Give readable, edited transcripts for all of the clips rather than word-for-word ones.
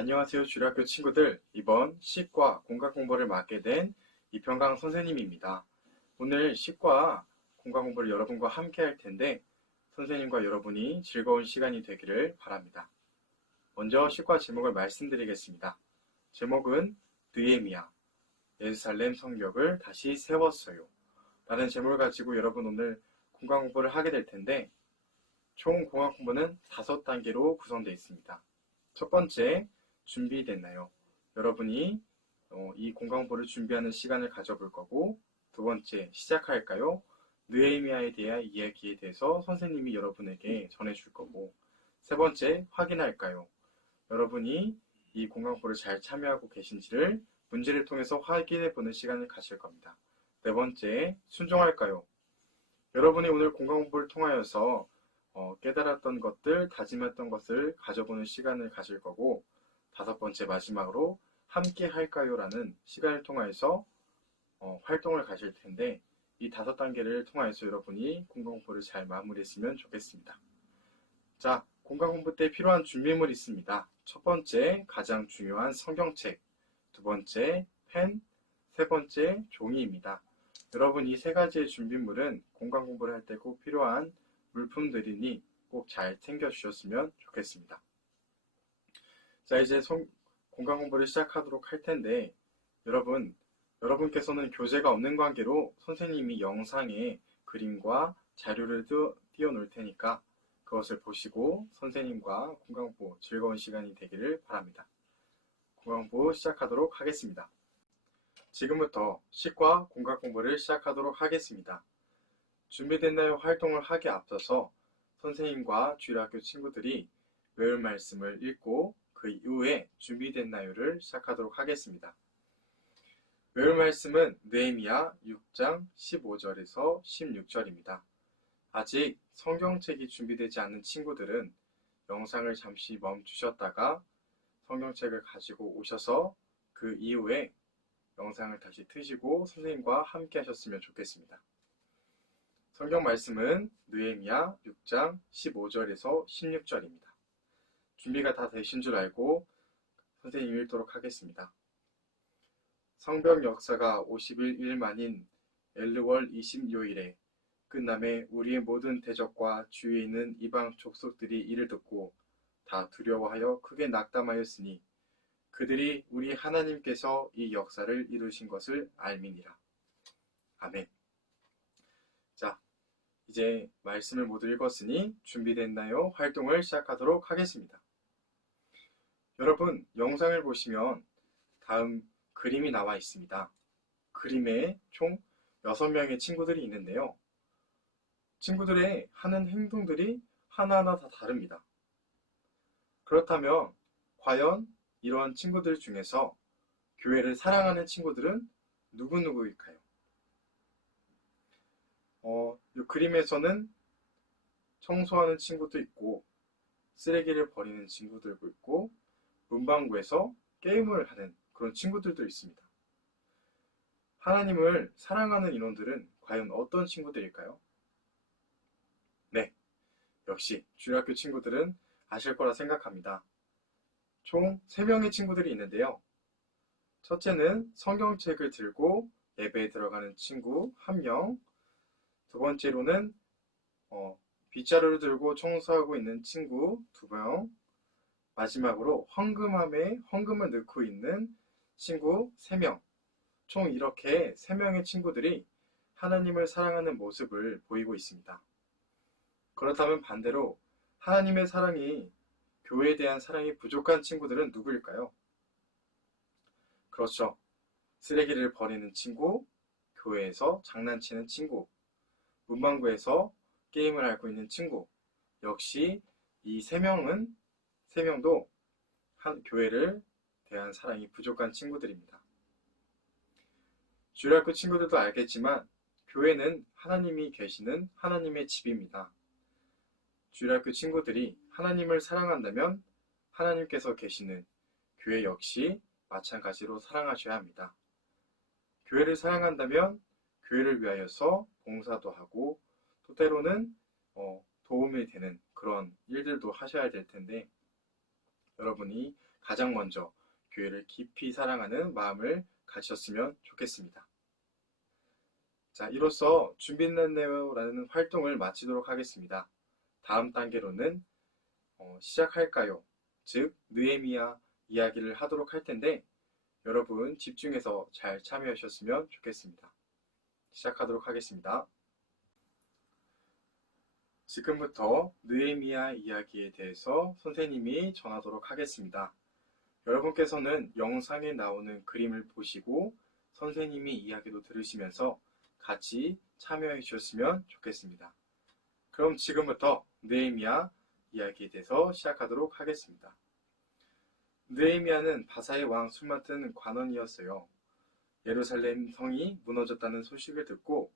안녕하세요, 주일학교 친구들. 이번 시과 공간 공부를 맡게 된 이평강 선생님입니다. 오늘 시과 공간 공부를 여러분과 함께 할 텐데 선생님과 여러분이 즐거운 시간이 되기를 바랍니다. 먼저 시과 제목을 말씀드리겠습니다. 제목은 느헤미야, 예루살렘 성벽을 다시 세웠어요 라는 제목을 가지고 여러분 오늘 공간 공부를 하게 될 텐데 총 공간 공부는 5단계로 구성되어 있습니다. 첫 번째, 준비됐나요? 여러분이 이 공간 공부를 준비하는 시간을 가져볼 거고, 두 번째, 시작할까요? 느헤미야에 대한 이야기에 대해서 선생님이 여러분에게 전해줄 거고, 세 번째, 확인할까요? 여러분이 이 공간 공부를 잘 참여하고 계신지를 문제를 통해서 확인해 보는 시간을 가질 겁니다. 네 번째, 순종할까요? 여러분이 오늘 공간 공부를 통하여서 깨달았던 것들, 다짐했던 것을 가져보는 시간을 가질 거고, 다섯 번째 마지막으로 함께 할까요? 라는 시간을 통해서 활동을 가질 텐데 이 5단계를 통해서 여러분이 공간 공부를 잘 마무리했으면 좋겠습니다. 자, 공간 공부 때 필요한 준비물이 있습니다. 첫 번째, 가장 중요한 성경책, 두 번째, 펜, 세 번째, 종이입니다. 여러분 이 세 가지의 준비물은 공간 공부를 할 때 꼭 필요한 물품들이니 꼭 잘 챙겨주셨으면 좋겠습니다. 자, 이제 공간 공부를 시작하도록 할 텐데 여러분께서는 교재가 없는 관계로 선생님이 영상에 그림과 자료를 띄워 놓을 테니까 그것을 보시고 선생님과 공간 공부 즐거운 시간이 되기를 바랍니다. 공간 공부 시작하도록 하겠습니다. 지금부터 시과 공간 공부를 시작하도록 하겠습니다. 준비됐나요? 활동을 하기에 앞서서 선생님과 주일학교 친구들이 외울 말씀을 읽고 그 이후에 준비됐나요를 시작하도록 하겠습니다. 외울 말씀은 느헤미야 6장 15절에서 16절입니다. 아직 성경책이 준비되지 않은 친구들은 영상을 잠시 멈추셨다가 성경책을 가지고 오셔서 그 이후에 영상을 다시 트시고 선생님과 함께 하셨으면 좋겠습니다. 성경 말씀은 느헤미야 6장 15절에서 16절입니다. 준비가 다 되신 줄 알고 선생님이 읽도록 하겠습니다. 성벽 역사가 50일 만인 엘르월 20요일에 끝남에 우리의 모든 대적과 주위에 있는 이방 족속들이 이를 듣고 다 두려워하여 크게 낙담하였으니 그들이 우리 하나님께서 이 역사를 이루신 것을 알미니라. 아멘. 자, 이제 말씀을 모두 읽었으니 준비됐나요? 활동을 시작하도록 하겠습니다. 여러분, 영상을 보시면 다음 그림이 나와 있습니다. 그림에 총 6명의 친구들이 있는데요. 친구들의 하는 행동들이 하나하나 다 다릅니다. 그렇다면 과연 이런 친구들 중에서 교회를 사랑하는 친구들은 누구일까요? 이 그림에서는 청소하는 친구도 있고 쓰레기를 버리는 친구들도 있고 문방구에서 게임을 하는 그런 친구들도 있습니다. 하나님을 사랑하는 인원들은 과연 어떤 친구들일까요? 네, 역시 주일학교 친구들은 아실 거라 생각합니다. 총 3명의 친구들이 있는데요. 첫째는 성경책을 들고 예배에 들어가는 친구 1명, 두 번째로는 빗자루를 들고 청소하고 있는 친구 2명, 마지막으로 헌금함에 헌금을 넣고 있는 친구 3명, 총 이렇게 3명의 친구들이 하나님을 사랑하는 모습을 보이고 있습니다. 그렇다면 반대로 하나님의 사랑이 교회에 대한 사랑이 부족한 친구들은 누구일까요? 그렇죠. 쓰레기를 버리는 친구, 교회에서 장난치는 친구, 문방구에서 게임을 하고 있는 친구. 역시 이 3명도 교회를 대한 사랑이 부족한 친구들입니다. 주일학교 친구들도 알겠지만 교회는 하나님이 계시는 하나님의 집입니다. 주일학교 친구들이 하나님을 사랑한다면 하나님께서 계시는 교회 역시 마찬가지로 사랑하셔야 합니다. 교회를 사랑한다면 교회를 위하여서 봉사도 하고 또 때로는 도움이 되는 그런 일들도 하셔야 될 텐데 여러분이 가장 먼저 교회를 깊이 사랑하는 마음을 가지셨으면 좋겠습니다. 자, 이로써 준비됐네요라는 활동을 마치도록 하겠습니다. 다음 단계로는 시작할까요? 즉, 느헤미야 이야기를 하도록 할 텐데 여러분 집중해서 잘 참여하셨으면 좋겠습니다. 시작하도록 하겠습니다. 지금부터 느헤미야 이야기에 대해서 선생님이 전하도록 하겠습니다. 여러분께서는 영상에 나오는 그림을 보시고 선생님이 이야기도 들으시면서 같이 참여해 주셨으면 좋겠습니다. 그럼 지금부터 느헤미야 이야기에 대해서 시작하도록 하겠습니다. 느헤미야는 바사의 왕 술 맡은 관원이었어요. 예루살렘 성이 무너졌다는 소식을 듣고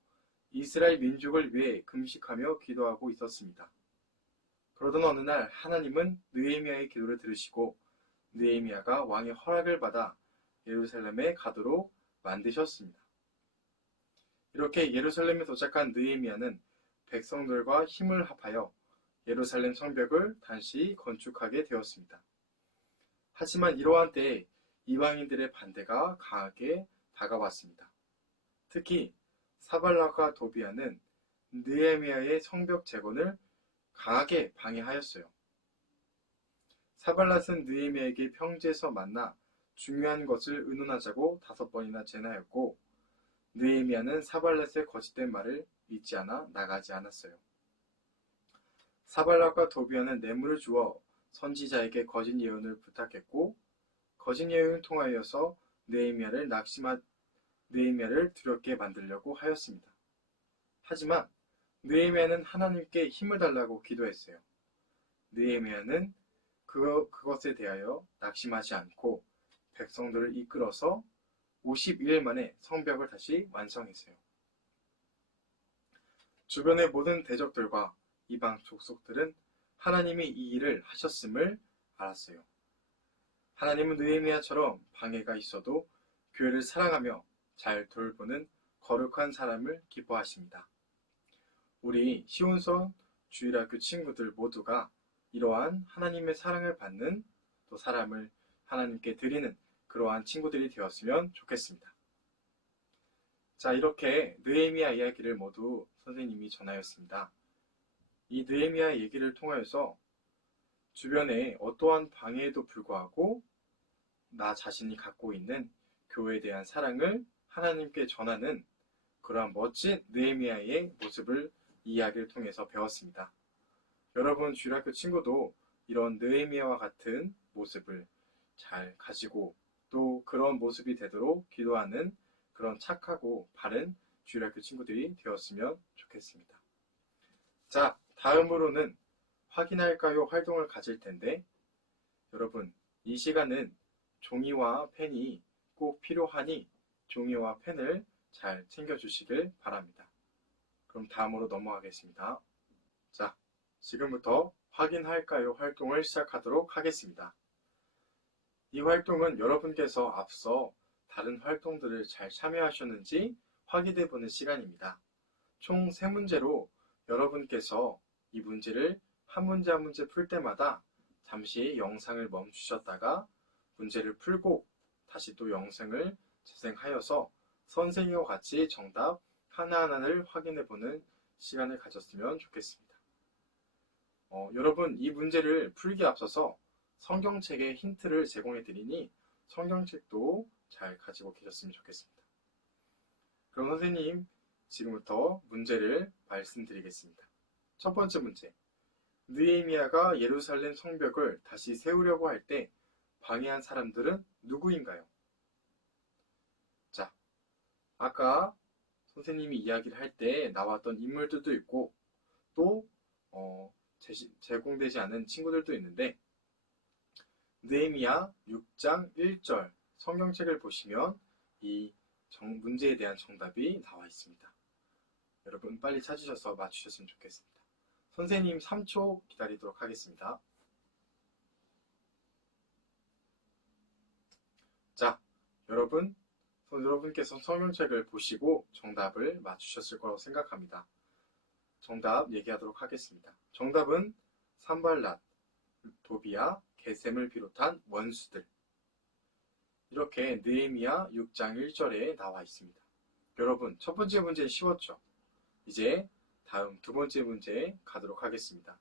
이스라엘 민족을 위해 금식하며 기도하고 있었습니다. 그러던 어느 날 하나님은 느헤미야의 기도를 들으시고 느헤미야가 왕의 허락을 받아 예루살렘에 가도록 만드셨습니다. 이렇게 예루살렘에 도착한 느헤미야는 백성들과 힘을 합하여 예루살렘 성벽을 다시 건축하게 되었습니다. 하지만 이러한 때에 이방인들의 반대가 강하게 다가왔습니다. 특히 사발락과 도비아는 느헤미야의 성벽 재건을 강하게 방해하였어요. 사발랏은 느헤미야에게 평지에서 만나 중요한 것을 의논하자고 5번이나 제나였고 느헤미야는 사발랏의 거짓된 말을 믿지 않아 나가지 않았어요. 사발락과 도비아는 뇌물을 주어 선지자에게 거짓 예언을 부탁했고 거짓 예언을 통하여서 느헤미야를 두렵게 만들려고 하였습니다. 하지만 느헤미야는 하나님께 힘을 달라고 기도했어요. 느헤미야는 그것에 대하여 낙심하지 않고 백성들을 이끌어서 52일 만에 성벽을 다시 완성했어요. 주변의 모든 대적들과 이방 족속들은 하나님이 이 일을 하셨음을 알았어요. 하나님은 느헤미야처럼 방해가 있어도 교회를 사랑하며 잘 돌보는 거룩한 사람을 기뻐하십니다. 우리 시온선 주일학교 친구들 모두가 이러한 하나님의 사랑을 받는 또 사람을 하나님께 드리는 그러한 친구들이 되었으면 좋겠습니다. 자, 이렇게 느헤미야 이야기를 모두 선생님이 전하였습니다. 이 느헤미야 얘기를 통하여서 주변에 어떠한 방해에도 불구하고 나 자신이 갖고 있는 교회에 대한 사랑을 하나님께 전하는 그러한 멋진 느헤미야의 모습을 이 이야기를 통해서 배웠습니다. 여러분 주일학교 친구도 이런 느헤미야와 같은 모습을 잘 가지고 또 그런 모습이 되도록 기도하는 그런 착하고 바른 주일학교 친구들이 되었으면 좋겠습니다. 자, 다음으로는 확인할까요 활동을 가질 텐데 여러분 이 시간은 종이와 펜이 꼭 필요하니 종이와 펜을 잘 챙겨주시길 바랍니다. 그럼 다음으로 넘어가겠습니다. 자, 지금부터 확인할까요 활동을 시작하도록 하겠습니다. 이 활동은 여러분께서 앞서 다른 활동들을 잘 참여하셨는지 확인해 보는 시간입니다. 총 3문제로 여러분께서 이 문제를 한 문제 한 문제 풀 때마다 잠시 영상을 멈추셨다가 문제를 풀고 다시 또 영상을 재생하여서 선생님과 같이 정답 하나하나를 확인해 보는 시간을 가졌으면 좋겠습니다. 여러분 이 문제를 풀기에 앞서서 성경책의 힌트를 제공해 드리니 성경책도 잘 가지고 계셨으면 좋겠습니다. 그럼 선생님 지금부터 문제를 말씀드리겠습니다. 첫 번째 문제. 느헤미야가 예루살렘 성벽을 다시 세우려고 할 때 방해한 사람들은 누구인가요? 자, 아까 선생님이 이야기를 할 때 나왔던 인물들도 있고 또 제공되지 않은 친구들도 있는데 느헤미야 6장 1절 성경책을 보시면 이 문제에 대한 정답이 나와 있습니다. 여러분 빨리 찾으셔서 맞추셨으면 좋겠습니다. 선생님 3초 기다리도록 하겠습니다. 자, 여러분께서 성경책을 보시고 정답을 맞추셨을 거라고 생각합니다. 정답 얘기하도록 하겠습니다. 정답은 산발랏, 도비아, 게셈을 비롯한 원수들. 이렇게 느헤미야 6장 1절에 나와 있습니다. 여러분, 첫 번째 문제는 쉬웠죠? 이제 다음 두 번째 문제에 가도록 하겠습니다.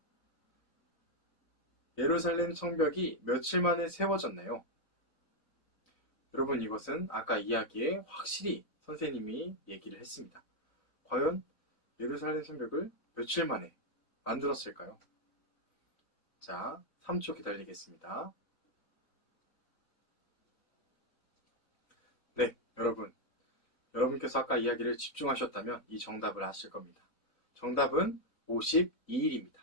예루살렘 성벽이 며칠 만에 세워졌나요? 여러분, 이것은 아까 이야기에 확실히 선생님이 얘기를 했습니다. 과연 예루살렘 성벽을 며칠 만에 만들었을까요? 자, 3초 기다리겠습니다. 네, 여러분께서 아까 이야기를 집중하셨다면 이 정답을 아실 겁니다. 정답은 52일입니다.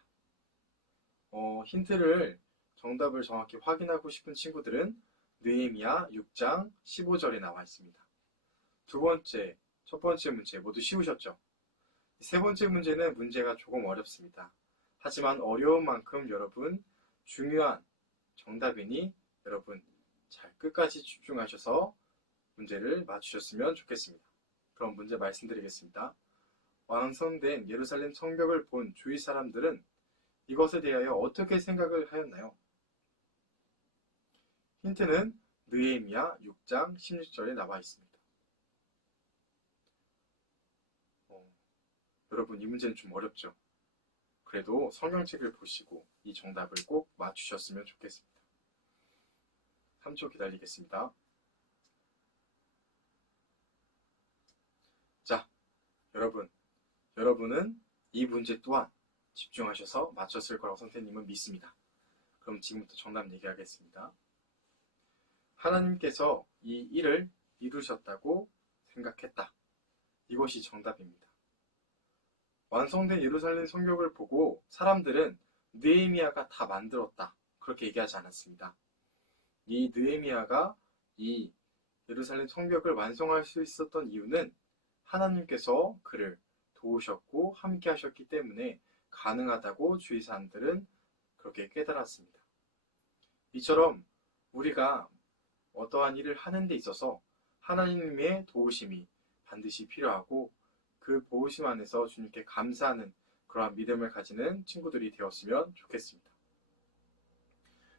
힌트를 정답을 정확히 확인하고 싶은 친구들은 느헤미야 6장 15절에 나와 있습니다. 첫 번째 문제 모두 쉬우셨죠? 세 번째 문제는 문제가 조금 어렵습니다. 하지만 어려운 만큼 여러분 중요한 정답이니 여러분 잘 끝까지 집중하셔서 문제를 맞추셨으면 좋겠습니다. 그럼 문제 말씀드리겠습니다. 완성된 예루살렘 성벽을 본 주위 사람들은 이것에 대하여 어떻게 생각을 하였나요? 힌트는 느헤미야 6장 16절에 나와 있습니다. 여러분, 이 문제는 좀 어렵죠? 그래도 성경책을 보시고 이 정답을 꼭 맞추셨으면 좋겠습니다. 3초 기다리겠습니다. 자, 여러분은 이 문제 또한 집중하셔서 맞췄을 거라고 선생님은 믿습니다. 그럼 지금부터 정답 얘기하겠습니다. 하나님께서 이 일을 이루셨다고 생각했다. 이것이 정답입니다. 완성된 예루살렘 성벽을 보고 사람들은 느헤미야가 다 만들었다. 그렇게 얘기하지 않았습니다. 이 느헤미야가 이 예루살렘 성벽을 완성할 수 있었던 이유는 하나님께서 그를 도우셨고 함께 하셨기 때문에 가능하다고 주위 사람들은 그렇게 깨달았습니다. 이처럼 우리가 어떠한 일을 하는 데 있어서 하나님의 도우심이 반드시 필요하고 그 도우심 안에서 주님께 감사하는 그러한 믿음을 가지는 친구들이 되었으면 좋겠습니다.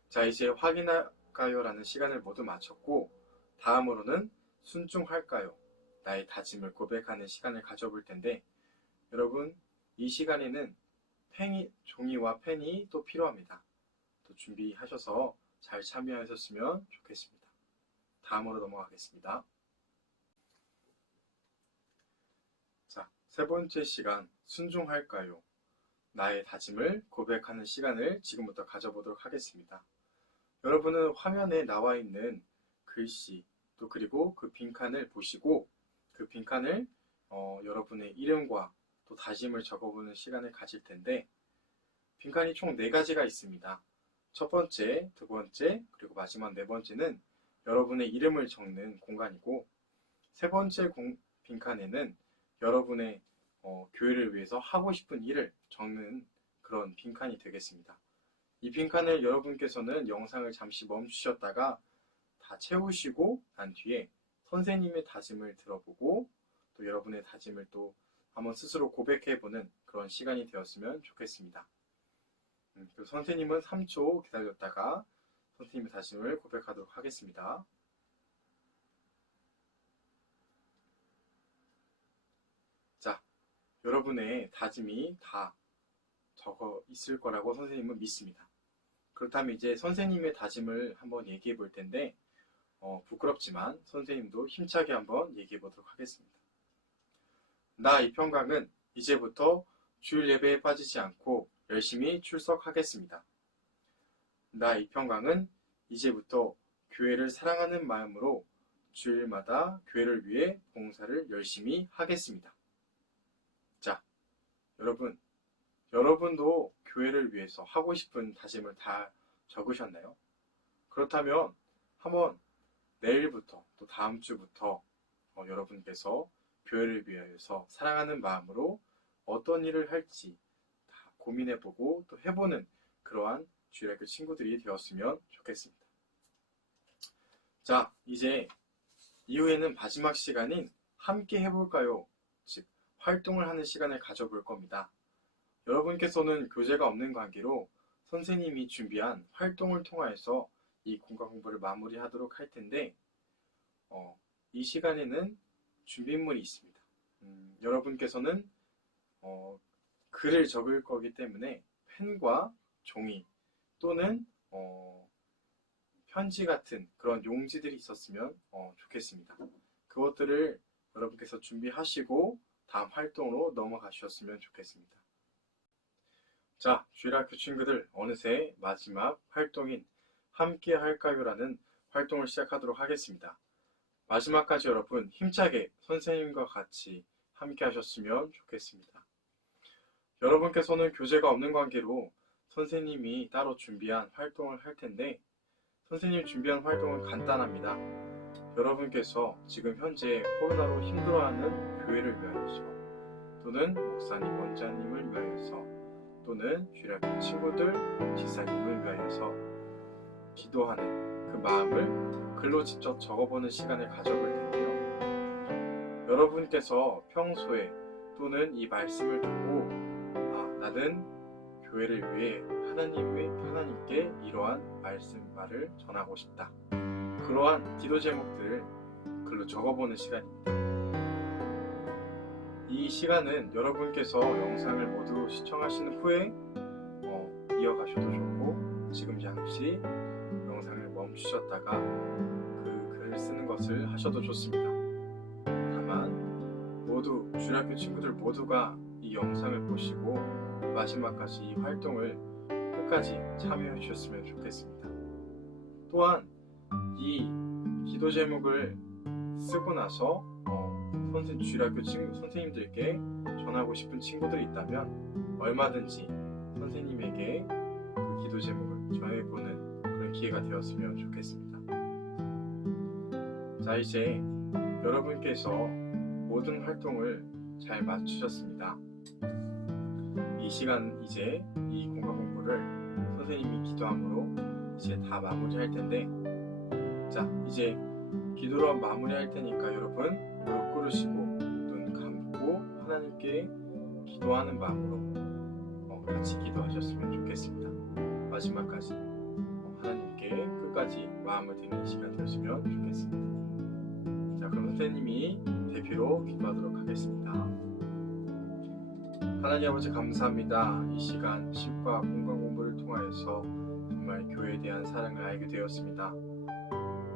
자, 이제 확인할까요? 라는 시간을 모두 마쳤고 다음으로는 순종할까요? 나의 다짐을 고백하는 시간을 가져볼 텐데 여러분, 이 시간에는 종이와 펜이 또 필요합니다. 또 준비하셔서 잘 참여하셨으면 좋겠습니다. 다음으로 넘어가겠습니다. 자, 세 번째 시간, 순종할까요? 나의 다짐을 고백하는 시간을 지금부터 가져보도록 하겠습니다. 여러분은 화면에 나와 있는 글씨, 또 그리고 그 빈칸을 보시고 그 빈칸을 여러분의 이름과 또 다짐을 적어보는 시간을 가질 텐데 빈칸이 총 4가지가 있습니다. 첫 번째, 두 번째, 그리고 마지막 네 번째는 여러분의 이름을 적는 공간이고 세 번째 빈칸에는 여러분의 교회를 위해서 하고 싶은 일을 적는 그런 빈칸이 되겠습니다. 이 빈칸을 여러분께서는 영상을 잠시 멈추셨다가 다 채우시고 난 뒤에 선생님의 다짐을 들어보고 또 여러분의 다짐을 또 한번 스스로 고백해보는 그런 시간이 되었으면 좋겠습니다. 선생님은 3초 기다렸다가 선생님의 다짐을 고백하도록 하겠습니다. 자, 여러분의 다짐이 다 적어 있을 거라고 선생님은 믿습니다. 그렇다면 이제 선생님의 다짐을 한번 얘기해 볼 텐데 부끄럽지만 선생님도 힘차게 한번 얘기해 보도록 하겠습니다. 나 이평강은 이제부터 주일 예배에 빠지지 않고 열심히 출석하겠습니다. 나 이평강은 이제부터 교회를 사랑하는 마음으로 주일마다 교회를 위해 봉사를 열심히 하겠습니다. 자, 여러분도 교회를 위해서 하고 싶은 다짐을 다 적으셨나요? 그렇다면 한번 내일부터 또 다음 주부터 여러분께서 교회를 위해서 사랑하는 마음으로 어떤 일을 할지 다 고민해보고 또 해보는 그러한 주일학교 친구들이 되었으면 좋겠습니다. 자, 이제 이후에는 마지막 시간인 함께 해볼까요? 즉, 활동을 하는 시간을 가져볼 겁니다. 여러분께서는 교재가 없는 관계로 선생님이 준비한 활동을 통하여서 이 공과 공부를 마무리하도록 할 텐데, 이 시간에는 준비물이 있습니다. 여러분께서는 글을 적을 거기 때문에 펜과 종이 또는 편지 같은 그런 용지들이 있었으면 좋겠습니다. 그것들을 여러분께서 준비하시고 다음 활동으로 넘어가셨으면 좋겠습니다. 자, 주일학교 친구들, 어느새 마지막 활동인 함께 할까요라는 활동을 시작하도록 하겠습니다. 마지막까지 여러분 힘차게 선생님과 같이 함께 하셨으면 좋겠습니다. 여러분께서는 교재가 없는 관계로 선생님이 따로 준비한 활동을 할 텐데, 선생님 준비한 활동은 간단합니다. 여러분께서 지금 현재 코로나로 힘들어하는 교회를 위하여서, 또는 목사님, 원장님을 위하여서, 또는 주일학교 친구들, 지사님을 위하여서 기도하는 그 마음을 글로 직접 적어보는 시간을 가져볼 텐데요. 여러분께서 평소에 또는 이 말씀을 듣고 나는 교회를 위해 하나님께 이러한 말을 전하고 싶다. 그러한 기도 제목들을 글로 적어보는 시간입니다. 이 시간은 여러분께서 영상을 모두 시청하신 후에 이어가셔도 좋고, 지금 잠시 영상을 멈추셨다가 그 글을 쓰는 것을 하셔도 좋습니다. 다만 모두 주일학교 친구들 모두가 이 영상을 보시고 마지막까지 이 활동을 끝까지 참여해 주셨으면 좋겠습니다. 또한 이 기도 제목을 쓰고 나서 주일학교 선생님들께 전하고 싶은 친구들이 있다면 얼마든지 선생님에게 그 기도 제목을 전해보는 그런 기회가 되었으면 좋겠습니다. 자, 이제 여러분께서 모든 활동을 잘 마치셨습니다. 이 시간 이제 이 공과 공부를 선생님이 기도함으로 이제 다 마무리할 텐데, 자, 이제 기도로 마무리할 테니까 여러분 무릎 꿇으시고 눈 감고 하나님께 기도하는 마음으로 같이 기도하셨으면 좋겠습니다. 마지막까지 하나님께 끝까지 마음을 드리는 시간 되었으면 좋겠습니다. 자, 그럼 선생님이 대표로 기도하도록 하겠습니다. 하나님 아버지 감사합니다. 이 시간 시과 공과 공부를 통하여서 정말 교회에 대한 사랑을 알게 되었습니다.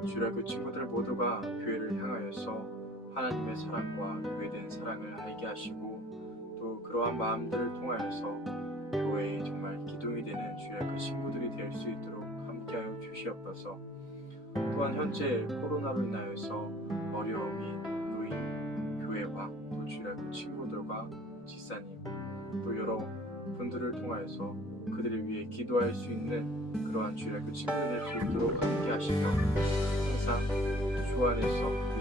주일학교 친구들 모두가 교회를 향하여서 하나님의 사랑과 교회에 대한 사랑을 알게 하시고, 또 그러한 마음들을 통하여서 교회에 정말 기둥이 되는 주일학교 친구들이 될 수 있도록 함께하여 주시옵소서. 또한 현재 코로나로 인하여서 어려움이 놓인 교회와 또 주일학교 친구들과 지사님, 또 여러 분들을 통하여서 그들을 위해 기도할 수 있는 그러한 주일학교 친구들 될 수 있도록 함께 하시며, 항상 주 안에서